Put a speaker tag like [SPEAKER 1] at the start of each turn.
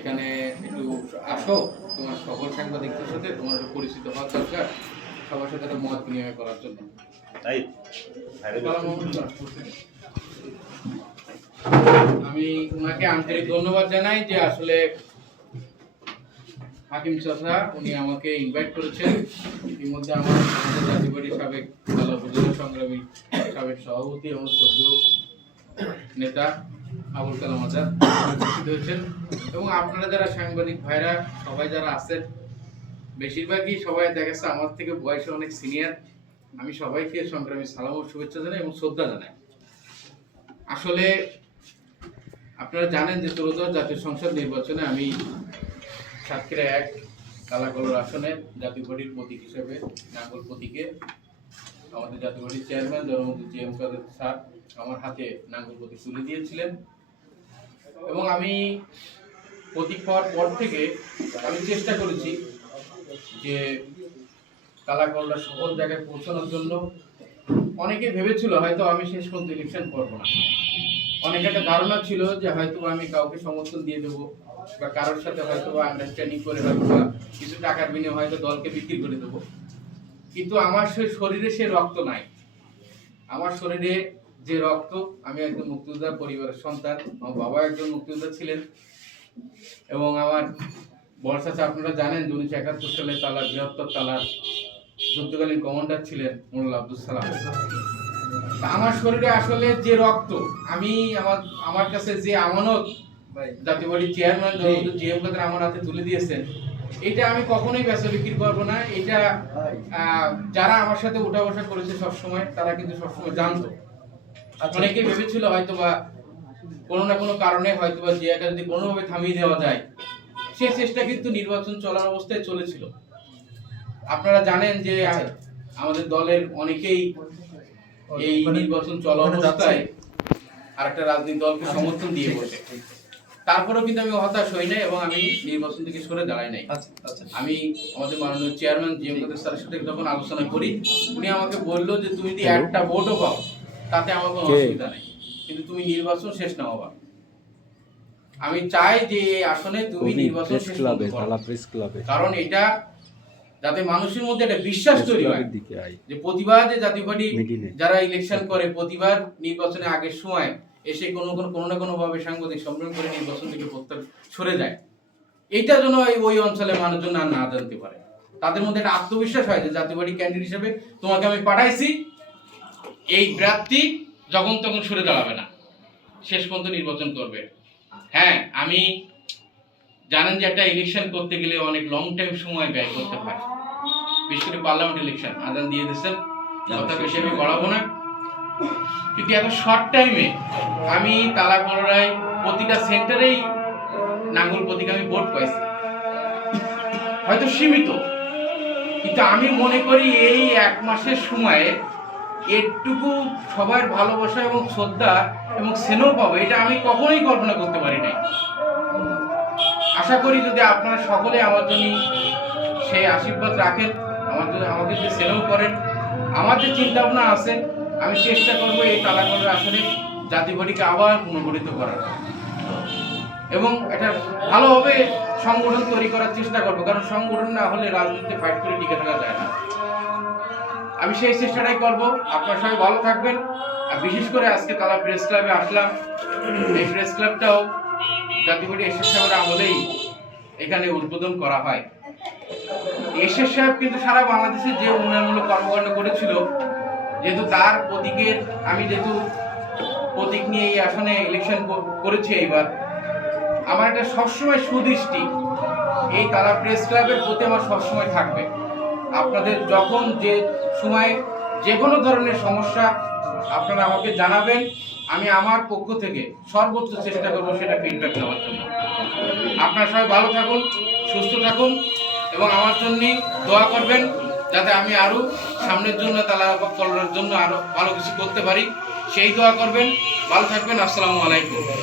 [SPEAKER 1] এখানে একটু আসো তোমার সকল সাংবাদিকদের সাথে তোমার একটু পরিচিত হওয়া দরকার সবার সাথে একটা মত বিনিময় করার জন্য।
[SPEAKER 2] তাই?
[SPEAKER 1] আমি ওনাকে আন্তরিক ধন্যবাদ জানাই যে আসলে হাকিম চাষা উনি আমাকে ইনভাইট করেছেন। ইতিমধ্যে আমার আমাদের জাতিবাড়ি সাবেক জেলা উপজেলা সংগ্রামী সাবেক সভাপতি এবং সদ্য নেতা। আবুল কালাম আজাদ উপস্থিত হয়েছেন। এবং আপনারা যারা সাংবাদিক ভাইরা, সবাই যারা আছেন, বেশিরভাগই সবাই দেখা আমার থেকে বয়সে অনেক সিনিয়র আমি সবাইকে সংগ্রামী সালাম ও শুভেচ্ছা জানাই এবং শ্রদ্ধা জানাই। আসলে আপনারা জানেন যে ত্রয়োদশ জাতীয় সংসদ নির্বাচনে আমি সাতক্ষীরা এক কালাকলর আসনে জাতীয় পার্টির প্রতীক হিসেবে নাঙ্গল প্রতীকে আমাদের জাতীয় পার্টির চেয়ারম্যান জনমন্ত্রী জি এম কাদের স্যার আমার হাতে নাঙ্গল প্রতীক তুলে দিয়েছিলেন। এবং আমি প্রতীক পাওয়ার পর থেকে আমি চেষ্টা করেছি যে কালাকলরা সকল জায়গায় পৌঁছানোর জন্য। অনেকে ভেবেছিল হয়তো আমি শেষ পর্যন্ত ইলেকশন করব না। অনেক একটা ধারণা ছিল যে হয়তো আমি কাউকে সমর্থন দিয়ে দেবো বা কারোর সাথে হয়তো বা আন্ডারস্ট্যান্ডিং করে হয়তো বা কিছু টাকার বিনিময়ে হয়তো দলকে বিক্রি করে দেবো। কিন্তু আমার শরীরে সে রক্ত নাই। আমার শরীরে যে রক্ত আমি একজন মুক্তিযোদ্ধা পরিবারের সন্তান আমার বাবা একজন মুক্তিযোদ্ধা ছিলেন এবং আমার বর্ষাচা আপনারা জানেন যে উনিশশো একাত্তর সালে তালার বৃহত্তর তালার যুদ্ধকালীন কমান্ডার ছিলেন মোল্লা আব্দুল সালাম। আমার শরীরে আসলে যে রক্ত আমি আমার আমার কাছে যে আমানত জাতীয় বাড়ির চেয়ারম্যান জি। এম কাদের আমার হাতে তুলে দিয়েছেন এটা আমি কখনোই বেচা বিক্রি করব না। এটা আহ, যারা আমার সাথে উঠা বসা করেছে সবসময় তারা কিন্তু সবসময় জানতো। অনেকেই ভেবেছিল হয়তো বা কোনো না কোনো কারণে হয়তো বা জিয়াকে যদি কোনোভাবে থামিয়ে দেওয়া যায় সে চেষ্টা কিন্তু নির্বাচন চলার অবস্থায় চলেছিল। আপনারা জানেন যে আমাদের দলের অনেকেই এই নির্বাচন চলা
[SPEAKER 3] ওখানে
[SPEAKER 1] অবস্থায় আরেকটা রাজনৈতিক দলকে সমর্থন দিয়ে বসে। তারপরেও কিন্তু আমি হতাশ হই নাই এবং আমি নির্বাচন থেকে সরে দাঁড়াই নাই।
[SPEAKER 3] আচ্ছা আচ্ছা।
[SPEAKER 1] আমি আমাদের মাননীয় চেয়ারম্যান জি এম কাদের স্যারের সাথে যখন আলোচনা করি উনি আমাকে বলল যে তুমি যদি একটা ভোটও পাও তাতে আমার কোনো অসুবিধা নেই। কিন্তু তুমি নির্বাচন শেষ না হবা আমি চাই যে এই আসনে তুমি নির্বাচন শেষ
[SPEAKER 4] ক্লাবে ক্লাবে।
[SPEAKER 1] কারণ এটা যাতে মানুষের মধ্যে একটা বিশ্বাস তৈরি হয় যে প্রতিবার যে জাতীয় পার্টি যারা ইলেকশন করে প্রতিবার নির্বাচনে আগের সময় এসে কোনো কোনো কোনো না কোনো ভাবে সাংবাদিক সম্মেলন করে নির্বাচন থেকে প্রত্যাহার সরে যায়। এইটা যেন ওই অঞ্চলের মানুষজন আর না জানতে পারে। তাদের মধ্যে একটা আত্মবিশ্বাস হয় যে জাতীয় পার্টি ক্যান্ডিডেট হিসেবে তোমাকে আমি পাঠাইছি। এই প্রার্থী যখন তখন সরে দাঁড়াবে না। শেষ পর্যন্ত নির্বাচন করবে। হ্যাঁ আমি জানেন যে একটা ইলেকশন করতে গেলে অনেক লং টাইম সময় ব্যয় করতে হয়। বিশেষ করে পার্লামেন্ট ইলেকশন আদান দিয়ে দিচ্ছেন কথা বেশি আমি বাড়াবো না। কিন্তু এত শর্ট টাইমে আমি তালা কলরায় প্রতিটা সেন্টারেই নাঙ্গল প্রতীক আমি ভোট পাইছি। হয়তো সীমিত। কিন্তু আমি মনে করি এই এক মাসের সময়ে এটুকু সবার ভালোবাসা এবং শ্রদ্ধা এবং স্নেহ পাবো, এটা আমি কখনোই কল্পনা করতে পারি নাই। আশা করি যদি আপনারা সকলে আমার জন্য সেই আশীর্বাদ রাখেন, আমার জন্য আমাকে যে স্নেহ করেন, আমার যে চিন্তা ভাবনা আছে, আমি চেষ্টা করব এই তালাকলের আসলে জাতিবাড়িকে আবার পুনর্গঠিত করার। এবং এটা ভালোভাবে সংগঠন তৈরি করার চেষ্টা করব, কারণ সংগঠন না হলে রাজনীতিতে ফাইট করে টিকে থাকা যায় না। আমি সেই চেষ্টাটাই করব। আপনার সবাই ভালো থাকবেন। আর বিশেষ করে আজকে তালা প্রেস ক্লাবে আসলাম। এই প্রেস ক্লাবটাও জাতিবাড়ি এসএস সাহেবের আমলেই এখানে উদ্বোধন করা হয়। এসএস সাহেব কিন্তু সারা বাংলাদেশে যে উন্নয়নমূলক কর্মকাণ্ড করেছিল, যেহেতু তার প্রতীকের, আমি যেহেতু প্রতীক নিয়ে এই আসনে ইলেকশন করেছি এইবার, আমার একটা সবসময় সুদৃষ্টি এই তারা প্রেস ক্লাবের প্রতি আমার সবসময় থাকবে। আপনাদের যখন যে সময় যে কোনো ধরনের সমস্যা, আপনারা আমাকে জানাবেন। আমি আমার পক্ষ থেকে সর্বোচ্চ চেষ্টা করব সেটা ফিডব্যাক নেওয়ার জন্য। আপনারা সবাই ভালো থাকুন, সুস্থ থাকুন এবং আমার জন্য দোয়া করবেন যাতে আমি আরও সামনের জন্য, তালা করার জন্য আরও ভালো কিছু করতে পারি। সেই দোয়া করবেন। ভালো থাকবেন। আসসালামু আলাইকুম।